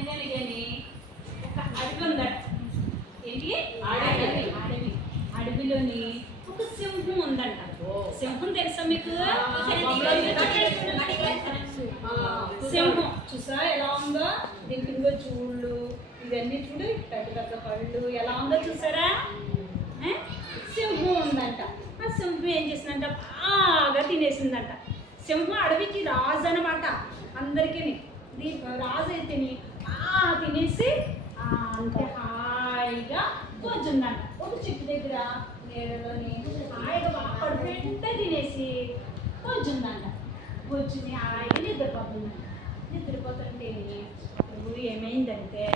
అనగలిగని ఒక అడవి ఉందట. ఏంటి? అడవి. అడవిలోని ఒక సింహం ఉందంట. సింహం తెలుసా మీకు? సింహం చూసారా ఎలా ఉందో? దీనికి ఇంకో చూళ్ళు ఇవన్నీ చూడు, పెద్ద పెద్ద కళ్ళు ఎలా ఉందో చూసారా? సింహం ఉందంట. ఆ సింహం ఏం చేసిందంట? బాగా తినేసిందంట. సింహం అడవికి రాజు అనమాట. అందరికీ రాజు అయితే తినేసి అంతే హాయిగా కూర్చుందంట ఒక చెట్టు దగ్గర నీడలోని. హాయిగా బాగా పడిపోయింటే తినేసి కూర్చుందంట. కూర్చుని హాయిగా నిద్రపోతుందంట. నిద్రపోతుంటే అప్పుడు ఏమైందంటే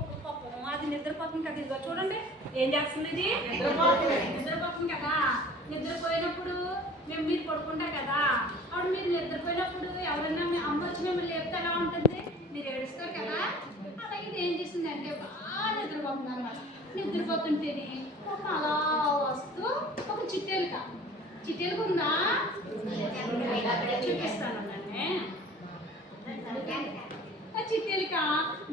ఒక పాపం అది నిద్రపోతుంది కదా, ఇదిగో చూడండి ఏం చేస్తుంది. ఇది నిద్రపోతుంది కదా. నిద్రపోయినప్పుడు మీరు పడుకుంటారు కదా, అప్పుడు మీరు నిద్రపోయినప్పుడు ఎవరైనా మీ అమ్మ వచ్చి మిమ్మల్ని లేపితే ఎలా ఉంటుంది? మీరు ఏడుస్తారు కదా. అలాగే ఇది ఏం చేసిందంటే బాగా నిద్రపోతుంది అనమాట. నిద్రపోతుంటేనే ఒక అలా వస్తూ ఒక చిట్టెలుక ఉందా చూపిస్తాను. ఆ చిట్టెలుక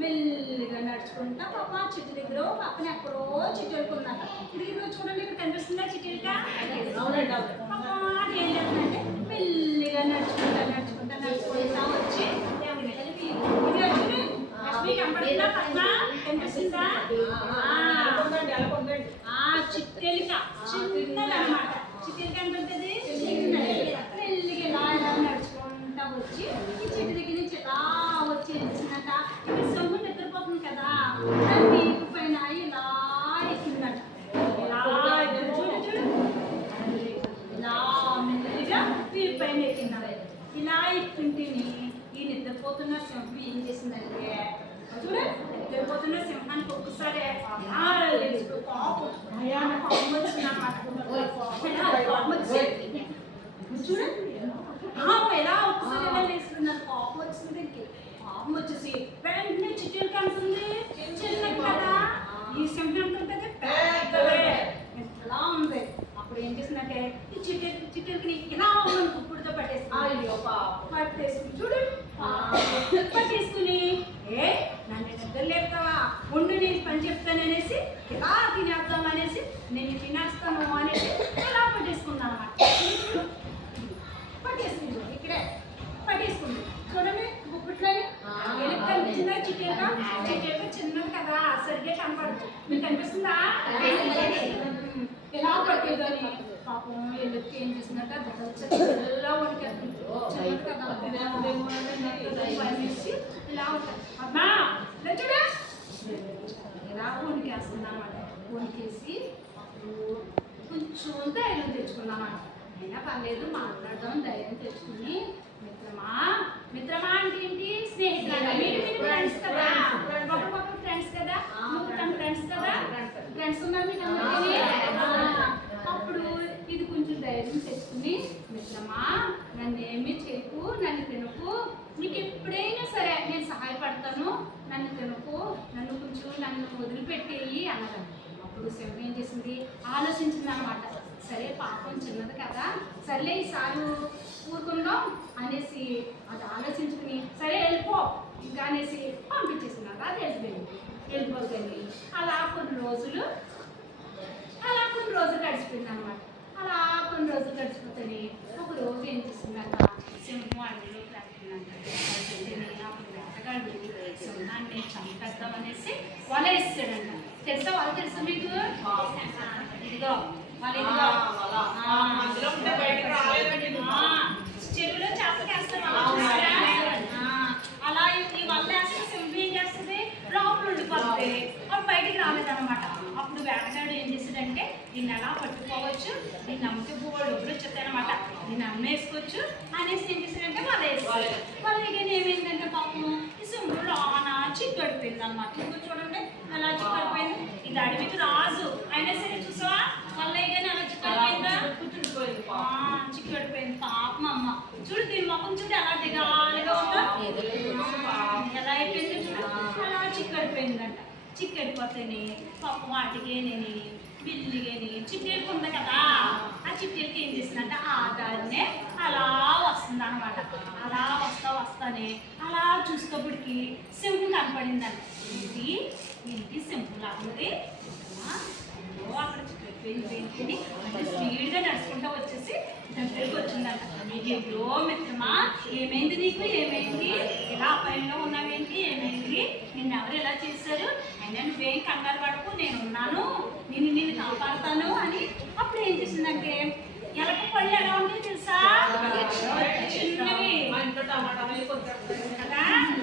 మెల్లిగా నడుచుకుంటా పాప చెట్టు దగ్గర పక్కన ఎక్కడో చిట్టెలుక ఉందట. ఇది చూడండి, ఇక్కడ కనిపిస్తుందా చిట్టెలుక? ఏం చేస్తుందంటే మెల్లిగా నడుచుకుంటా వచ్చి కనపడుతుందా? పక్కన కనిపిస్తుందా? చిట్టెలుక చిన్నదనమాట. చిట్టెలుక ఎంత ఉంటుంది? మెల్లిగా ఇలా నడుచుకుంటా వచ్చి ఈ చెట్టు దగ్గర నుంచి ఎలా వచ్చి వచ్చిందట. ఇది సొమ్ము నిద్రపోతుంది కదా, దాన్ని పైన ఇలా ఎక్కిందట. ఇలా చూడు ఇలా మెల్లిగా వీరి పైన ఎక్కిందట. ఇలా ఎక్కుంటేనే ఈ నిద్రపోతున్న సింహం ఏం చేసిందంటే చూడ, నిద్రపోతున్న సింహానికి ఒక్కసారి కోపం వచ్చిందన్నమాట. చూడండి ఎలా ఒక్కసారి ఎలా వేసుకున్నారు. కోపం వచ్చింది. కోపం వచ్చేసి వెంటనే చిట్టెలు కంటుంది. చిన్నది కదా, ఈ సింహం ఉంటుంది పెద్దదే ఎలా ఉంది. అప్పుడు ఏం చేసిందంటే ఈ చిట్టెలకి ఇలా ఉన్నది కుప్పుడుతో పట్టేసుకుని చూడండి. పట్టేసుకుని నన్ను నిద్ర లేపుతావా, ఉండి నేను పని చెప్తాననేసి ఎలా తినేద్దాం అనేసి నేను తినేస్తాను అనేసి ఎలా పట్టేసుకున్నాను అన్నమాట. పట్టేసుకుంది ఇక్కడే పట్టేసుకుంది. చూడండి గుప్పట్లోనే కనిపించిందా చిట్టెలుక చిన్నది కదా, సరిగ్గా కనపడదు. మీకు కనిపిస్తుందా? ఎలా పట్టేదని పాపం ఎలుక్కి ఏం చేసిందంటే ఎలా వణికేస్తుంది. చిన్నది కదా ఇలా ఉంటుంది. అమ్మా చూడా ఇలా వణికేస్తుంది అన్నమాట. వణికేసి అప్పుడు కొంచెం ధైర్యం తెచ్చుకున్నామాట. అయినా పర్లేదు మాట్లాడదాం ధైర్యం తెచ్చుకుని మిత్రమా అంటే ఏంటి? స్నేహితులు. మీరు ఫ్రెండ్స్ కదా, ఒకరికొకరు ఫ్రెండ్స్ కదా, ఫ్రెండ్స్ కదా, ఫ్రెండ్స్ ఉన్నారు మీకు అందరికీ. అప్పుడు ఇది కొంచెం ధైర్యం తెచ్చుకుని, మిత్రమా నన్ను ఏమీ చేయకు, నన్ను తినకు, నీకు ఎప్పుడైనా సరే నేను సహాయపడతాను, నన్ను తినకు, నన్ను వదిలిపెట్టేయి అన్నది. అప్పుడు సింహం ఏం చేసింది? ఆలోచించింది అనమాట. సరే పాపం చిన్నది కదా, సర్లే ఈసారి ఊరుకుందాం అనేసి అది ఆలోచించుకుని సరే వెళ్ళిపో ఇంకా అనేసి పంపించేసినారు. అది వెళ్ళిపోతుంది. అలా కొన్ని రోజులు గడిచిపోయింది అనమాట. అలా కొన్ని రోజులు గడిచిపోతుంది. ఒక రోజు ఏం చేసిందంట, సింహం అడవిలోకి వెళ్తుందంట. అప్పుడు వేటగాడు సింహాన్ని చంపేద్దాం అనేసి వల వేస్తాడంట. తెలుసా వల? తెలుసా మీకు? ఇదిగో చెరువులో చేపకేస్తారు అలా. ఈ వల్ల వేస్తే సింహం ఏం చేస్తుంది? లోపల ఉండిపోతుంది, అప్పుడు బయటికి రాలేదన్నమాట. అప్పుడు వేటగాడు ఏం చేశాడంటే దీన్ని ఎలా పట్టుకోవచ్చు, దీన్ని అమ్మితే బోర్డు డబ్బులు వచ్చేస్తాయన్నమాట, దీన్ని అమ్మేసుకోవచ్చు అనేసి ఏం చేశాడంటే వల వేసుకోవాలి. వాళ్ళకి ఏమైందంటే పాపం ఈ సింహం లోన చిక్కడిపోయింది అనమాట. ఇంకో చూడండి ఎలా చిక్కడిపోయింది. ఇది అడవికి రాజు అయినా సరే చూసావా వల్లగానే అలా చిక్కడిపోయిందా? చిక్కడిపోయింది పాపం. అమ్మ చూడు దీని ముఖం చూడు ఎలా దిగాలిగా ఉందో, ఎలా అయిపోయింది చూడు, అలా చిక్కడిపోయిందంట. చిక్కడిపోతేనే పాపం వాటికేనేని బిల్లిగేని చిట్టెలుకు ఉంది కదా, ఆ చిట్టెలుకి ఏం చేసిందంటే ఆ దారినే అలా వస్తుంది అనమాట. అలా వస్తానే అలా అలా చూసుకోబడికి సింహం కనపడిందంట. ఇది ఏంటి సింహం లాగుంది అక్కడ వెళ్ళి అంటే స్పీడ్గా నడుచుకుంటూ వచ్చేసి దగ్గరికి వచ్చిందంట. ఎప్పుడో మిత్రమా ఏమైంది నీకు, ఏమైంది, ఇలా అపాయంలో ఉన్నావేంటి, ఏమైంది, నిన్ను ఎవరు ఎలా చేశారు, అయినా నువ్వేం కంగారు పడకు, నేను ఉన్నాను, నిన్ను కాపాడుతాను అని. అప్పుడు ఏం చేసిందంటే ఎలక పళ్ళు ఎలా ఉంటాయి తెలుసా, చిన్నవి కదా,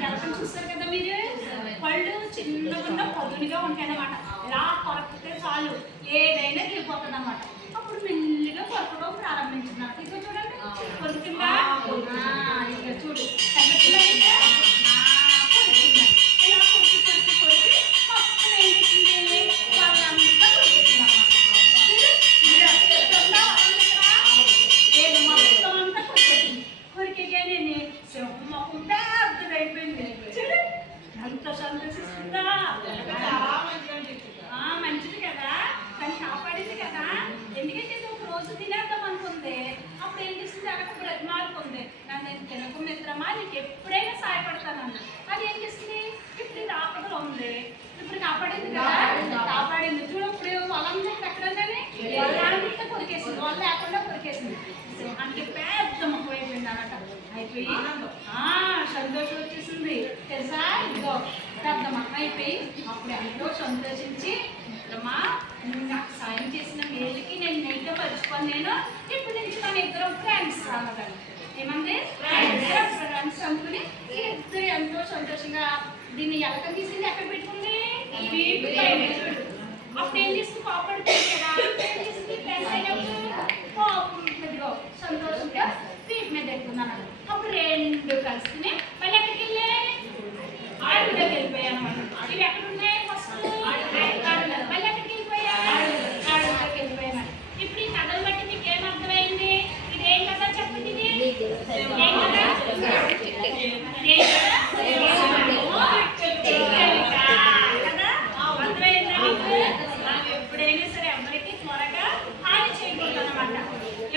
ఎలకను చూస్తారు కదా మీరు, పళ్ళు చిన్నగా పదునుగా ఉంటాయి అన్నమాట. ఇలా కొరకితే చాలు ఏదైనా వెళ్ళిపోతుంది అన్నమాట. అప్పుడు మెల్లిగా కొరకడం ప్రారంభించింది. ఇక చూడండి కొరికిందా, ఇక చూడు కొరికిందా, ఇలా కొరికి కొరికి కొరికి మొత్తం ఏం చేసింది, వాళ్ళంతా కొరికేసింది అన్నమాట. లేదు మొత్తం అంతా కొరికేసింది. కొరికేగానే సింహం మొహం పెద్దగా అయిపోయింది. చూడు ఎంత సంతోషిస్తుందా, మంచిది కదా, కానీ కాపాడింది కదా. ఎందుకంటే ఇది ఒక రోజు తినేద్దాం అనుకుంది. అప్పుడు ఏం చేసింది, అక్కడ బ్రతిమాలుకుంది, నన్ను నేను తినకు మిత్రమా, నీకు ఎప్పుడైనా సహాయపడతానన్న. అది ఏం చేసింది, ఇప్పుడు ఇది ఆపదలో ఉంది, ఇప్పుడు కాపాడింది కదా, కాపాడింది. చూడు ఇప్పుడు వాళ్ళందరూ ఎక్కడన్నానే వాళ్ళంతా కొరికేసింది, వాళ్ళు లేకుండా కొరికేసింది. అంటే పెద్ద ముఖం అయిపోయింది అన్నమాట. అయిపోయి సంతోషం వచ్చేసింది తెలుసా, ఇదిగో పెద్ద ముఖం అయిపోయి అప్పుడు ఎంతో సంతోషించి మిత్రమా నువ్వు నాకు సాయం చేసిన మేలుకి నేను నీతో మర్చిపోను, నేను ఇప్పుడు నుంచి మన ఇద్దరం ఫ్రెండ్స్ అన్నదాన్ని. ఏమంది ఫ్రెండ్స్ అనుకుని ఇద్దరు ఎంతో సంతోషంగా దీన్ని ఎలక తీసింది ఎక్కడ పెట్టుకుంది, అప్పుడు ఏం చేస్తుంది, కాపాడుతుంది కదా, ఏం చేసింది ఫ్రెండ్స్ అయినప్పుడు ఇదిగో సంతోషంగా వీటి మీద ఎక్కుతున్నాను. అప్పుడు రెండు కలిసి మళ్ళీ ఎక్కడికి వెళ్ళి అడవిలోకి వెళ్ళిపోయాయి అనమాట. ఇవి ఎక్కడ ఉన్నాయి, ఫస్ట్ అడవిలో, మళ్ళీ ఎక్కడికి వెళ్ళిపోయా, అడవిలోకి వెళ్ళిపోయాను. ఇప్పుడు ఈ కథలు బట్టి మీకు ఏం అర్థమైంది, ఇది ఏం కదా చెప్పండి, ఇది ఏం కదా, కదా అర్థమైందా మీకు. ఎప్పుడైనా సరే ఎవరికి త్వరగా హాని చేయకూడదు అనమాట.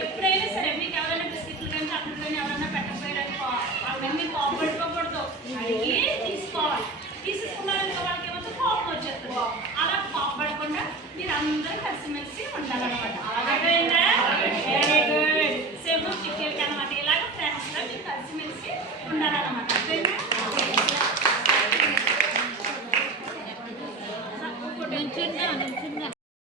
ఎప్పుడైనా సరే మీకు ఎవరైనా బిస్కెట్లు కానీ చక్కలు కానీ ఎవరైనా పెట్టకపోయారనుకో అవన్నీ కోపడుకోకూడదు, అడిగి తీసుకోవాలి. తీసుకున్నారనుకో వాళ్ళకి ఏమవుతుంది, కోపం వచ్చేస్తుంది. అలా కోపడకుండా మీరు అందరూ కలిసిమెలిసి ఉండాలన్నమాట. అర్థమైందా, వెరీ గుడ్. సింహం చిక్కలకి అనమాట, ఇలాగ ఫ్రెండ్స్గా మీరు కలిసిమెలిసి ఉండాలన్నమాట. అర్థమైందా.